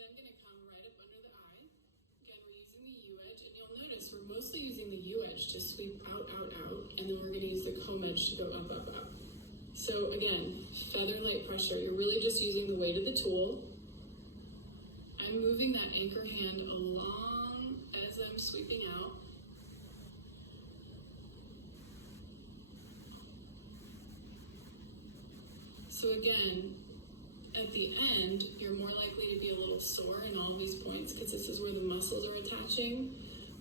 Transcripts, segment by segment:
then going to come right up under the eye. Again, we're using the U edge, and you'll notice we're mostly using the U edge to sweep out, and then we're going to use the comb edge to go up, up, up. So again, feather light pressure. You're really just using the weight of the tool. I'm moving that anchor hand along as I'm sweeping out. So again, at the end, you're more likely to be a little sore in all these points because this is where the muscles are attaching.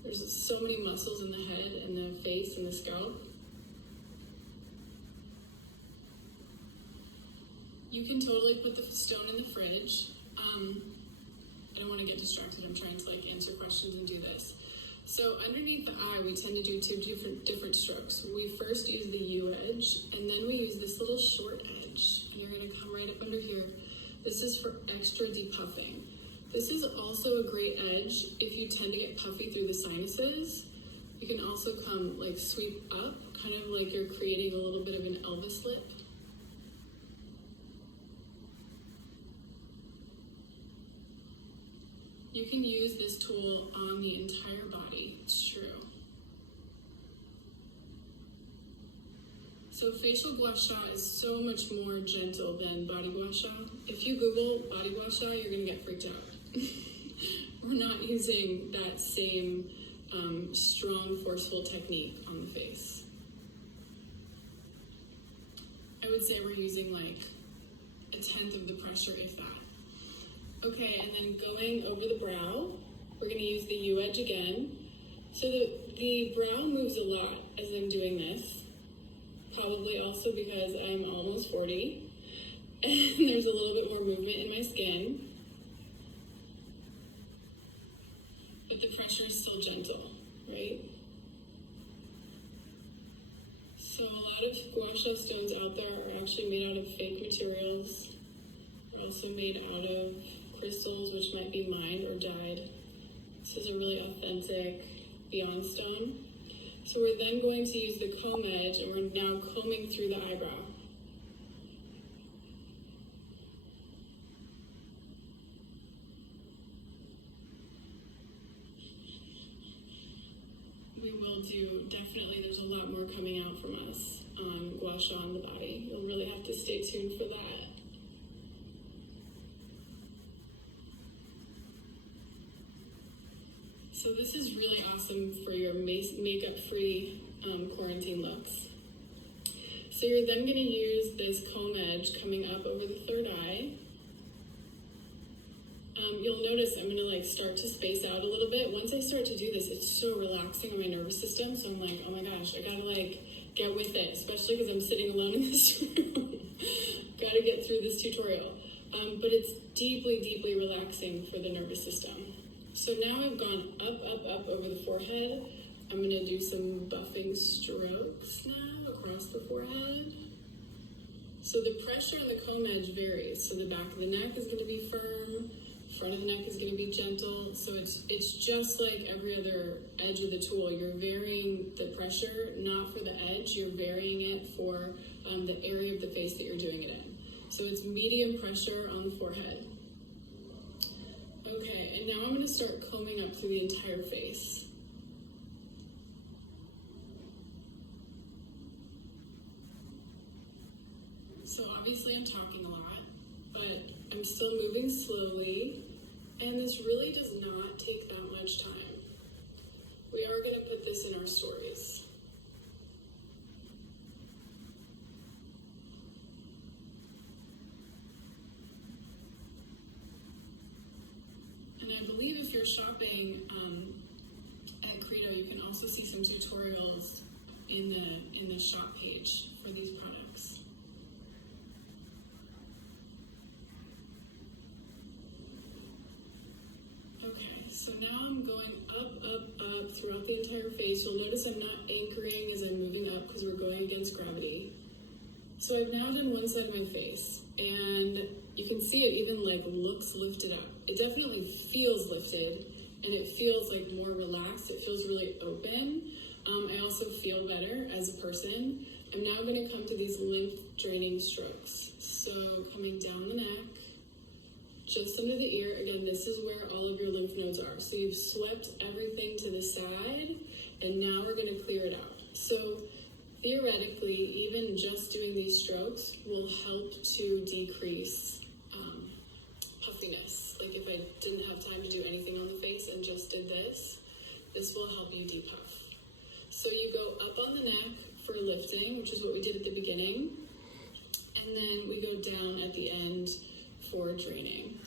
There's so many muscles in the head and the face and the scalp. You can totally put the stone in the fridge. I don't want to get distracted. I'm trying to answer questions and do this. So underneath the eye, we tend to do two different strokes. We first use the U edge, and then we use this little short edge. And you're going to come right up under here. This is for extra depuffing. This is also a great edge if you tend to get puffy through the sinuses. You can also come sweep up, kind of like you're creating a little bit of an Elvis lip. You can use this tool on the entire body, it's true. So facial Gua Sha is so much more gentle than body Gua Sha. If you Google body Gua Sha, you're gonna get freaked out. We're not using that same strong, forceful technique on the face. I would say we're using a 1/10 of the pressure, if that. Okay, and then going over the brow, we're going to use the U edge again. So the brow moves a lot as I'm doing this, probably also because I'm almost 40, and there's a little bit more movement in my skin, but the pressure is still gentle, right? So a lot of Gua Sha stones out there are actually made out of fake materials. They're also made out of crystals, which might be mined or dyed. This is a really authentic beyond stone. So we're then going to use the comb edge, and we're now combing through the eyebrow. We will do, definitely, there's a lot more coming out from us on Gua Sha on the body. You'll really have to stay tuned for that. So this is really awesome for your makeup-free quarantine looks. So you're then going to use this comb edge coming up over the third eye. You'll notice I'm going to start to space out a little bit. Once I start to do this, it's so relaxing on my nervous system. So I'm like, oh my gosh, I got to get with it, especially because I'm sitting alone in this room. Got to get through this tutorial. But it's deeply, deeply relaxing for the nervous system. So now I've gone up over the forehead. I'm going to do some buffing strokes now across the forehead. So the pressure on the comb edge varies. So the back of the neck is going to be firm, front of the neck is going to be gentle. So it's just like every other edge of the tool. You're varying the pressure, not for the edge. You're varying it for the area of the face that you're doing it in. So it's medium pressure on the forehead. Okay, and now I'm going to start combing up through the entire face. So obviously I'm talking a lot, but I'm still moving slowly, and this really does not take that much time. We are going to put this in our stories. And I believe if you're shopping at Credo, you can also see some tutorials in the shop page for these products. Okay, so now I'm going up throughout the entire face. You'll notice I'm not anchoring as I'm moving up because we're going against gravity. So I've now done one side of my face, and you can see it even looks lifted up. It definitely feels lifted, and it feels more relaxed. It feels really open. I also feel better as a person. I'm now going to come to these lymph draining strokes. So coming down the neck, just under the ear. Again, this is where all of your lymph nodes are. So you've swept everything to the side, and now we're going to clear it out. So theoretically, even just doing these strokes will help to decrease puffiness. Like if I didn't have time to do anything on the face and just did this will help you depuff. So you go up on the neck for lifting, which is what we did at the beginning, and then we go down at the end for draining.